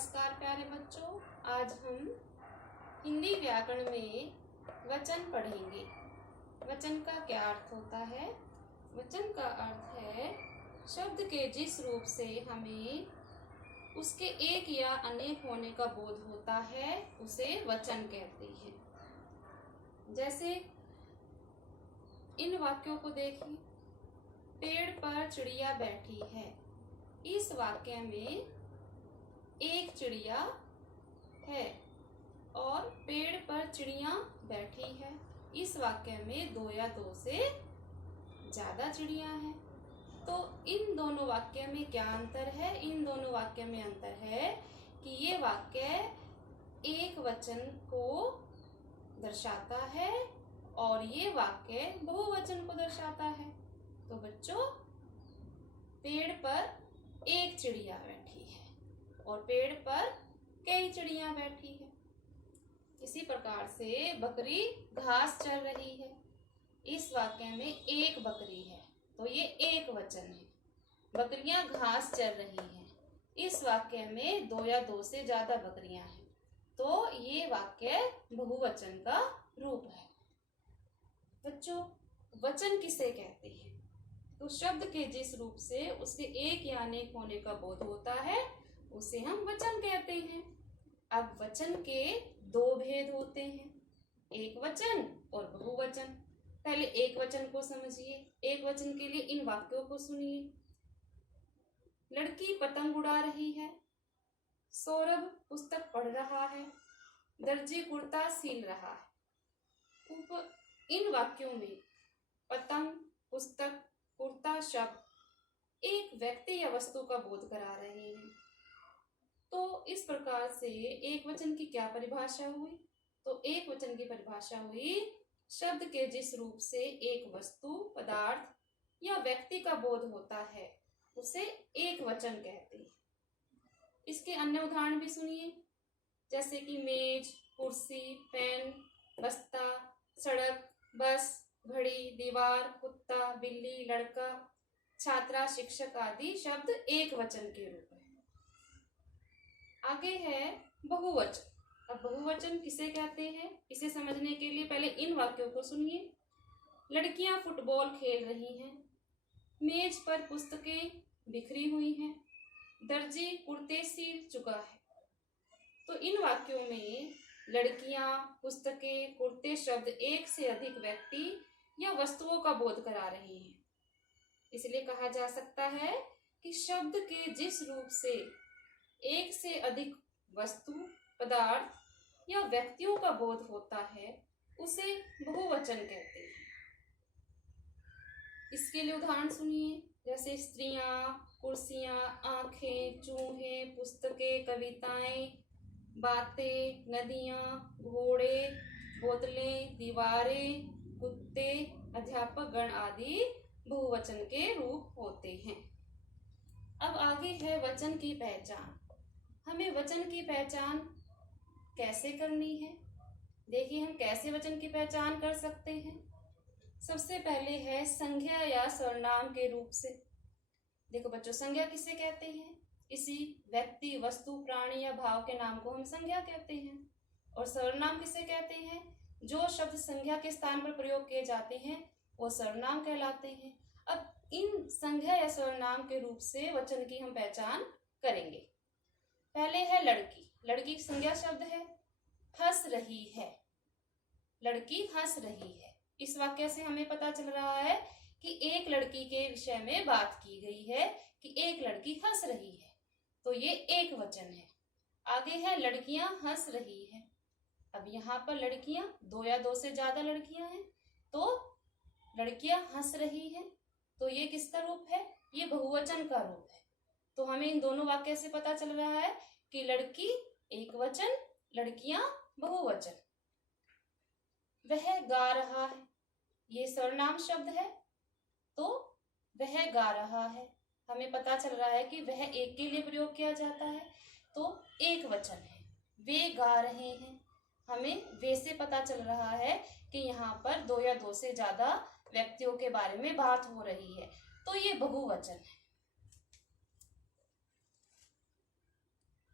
नमस्कार प्यारे बच्चों, आज हम हिंदी व्याकरण में वचन पढ़ेंगे। वचन का क्या अर्थ होता है? वचन का अर्थ है शब्द के जिस रूप से हमें उसके एक या अनेक होने का बोध होता है उसे वचन कहते हैं। जैसे इन वाक्यों को देखिए। पेड़ पर चिड़िया बैठी है। इस वाक्य में एक चिड़िया है और पेड़ पर चिड़िया बैठी है। इस वाक्य में दो या दो से ज्यादा चिड़िया हैं। तो इन दोनों वाक्य में क्या अंतर है? इन दोनों वाक्य में अंतर है कि ये वाक्य एक वचन को दर्शाता है और ये वाक्य बहुवचन को दर्शाता है। तो बच्चों, पेड़ पर एक चिड़िया बैठी है और पेड़ पर कई चिड़िया बैठी है। इसी प्रकार से बकरी घास चर रही है। इस वाक्य में एक बकरी है तो ये एक वचन है। बकरियां घास चर रही हैं। इस वाक्य में दो या दो से ज्यादा बकरियां हैं तो ये वाक्य बहुवचन का रूप है। बच्चों, वचन किसे कहते हैं? तो शब्द के जिस रूप से उसके एक या अनेक होने का बोध होता है उसे हम वचन कहते हैं। अब वचन के दो भेद होते हैं, एक वचन और बहुवचन। पहले एक वचन को समझिए। एक वचन के लिए इन वाक्यों को सुनिए। लड़की पतंग उड़ा रही है। सौरभ पुस्तक पढ़ रहा है। दर्जी कुर्ता सिल रहा है। इन वाक्यों में पतंग, पुस्तक, कुर्ता शब्द एक व्यक्ति या वस्तु का बोध करा रहे हैं। तो इस प्रकार से एक वचन की क्या परिभाषा हुई? तो एक वचन की परिभाषा हुई शब्द के जिस रूप से एक वस्तु, पदार्थ या व्यक्ति का बोध होता है उसे एक वचन कहते हैं। इसके अन्य उदाहरण भी सुनिए, जैसे कि मेज, कुर्सी, पेन, बस्ता, सड़क, बस, घड़ी, दीवार, कुत्ता, बिल्ली, लड़का, छात्रा, शिक्षक आदि शब्द एक वचन के रूप में। आगे है बहुवचन। अब बहुवचन किसे कहते हैं इसे समझने के लिए पहले इन वाक्यों को सुनिए। लड़कियां फुटबॉल खेल रही हैं। मेज पर पुस्तकें बिखरी हुई हैं। दर्जी कुर्ते सिल चुका है। तो इन वाक्यों में लड़कियां, पुस्तकें, कुर्ते शब्द एक से अधिक व्यक्ति या वस्तुओं का बोध करा रही हैं। इसलिए कहा जा सकता है कि शब्द के जिस रूप से एक से अधिक वस्तु, पदार्थ या व्यक्तियों का बोध होता है उसे बहुवचन कहते हैं। इसके लिए उदाहरण सुनिए, जैसे स्त्रियां, कुर्सियां, आंखें, चूहे, पुस्तकें, कविताएं, बातें, नदियां, घोड़े, बोतलें, दीवारें, कुत्ते, अध्यापक गण आदि बहुवचन के रूप होते हैं। अब आगे है वचन की पहचान। हमें वचन की पहचान कैसे करनी है? देखिए, हम कैसे वचन की पहचान कर सकते हैं। सबसे पहले है संज्ञा या सर्वनाम के रूप से। देखो बच्चों, संज्ञा किसे कहते हैं? किसी व्यक्ति, वस्तु, प्राणी या भाव के नाम को हम संज्ञा कहते हैं। और सर्वनाम किसे कहते हैं? जो शब्द संज्ञा के स्थान पर प्रयोग किए जाते हैं वो सर्वनाम कहलाते हैं। अब इन संज्ञा या सर्वनाम के रूप से वचन की हम पहचान करेंगे। पहले है लड़की। लड़की संज्ञा शब्द है। हंस रही है। लड़की हंस रही है। इस वाक्य से हमें पता चल रहा है कि एक लड़की के विषय में बात की गई है कि एक लड़की हंस रही है, तो ये एक वचन है। आगे है लड़कियां हंस रही है। अब यहाँ पर लड़कियां, दो या दो से ज्यादा लड़कियां हैं तो लड़कियां हंस रही हैं, तो ये किसका रूप है? ये बहुवचन का रूप है। तो हमें इन दोनों वाक्य से पता चल रहा है कि लड़की एक वचन, लड़कियां बहुवचन। वह गा रहा है, ये सर्वनाम शब्द है तो वह गा रहा है। हमें पता चल रहा है कि वह एक के लिए प्रयोग किया जाता है तो एक वचन है। वे गा रहे हैं, हमें वे से पता चल रहा है कि यहाँ पर दो या दो से ज्यादा व्यक्तियों के बारे में बात हो रही है तो ये बहुवचन है।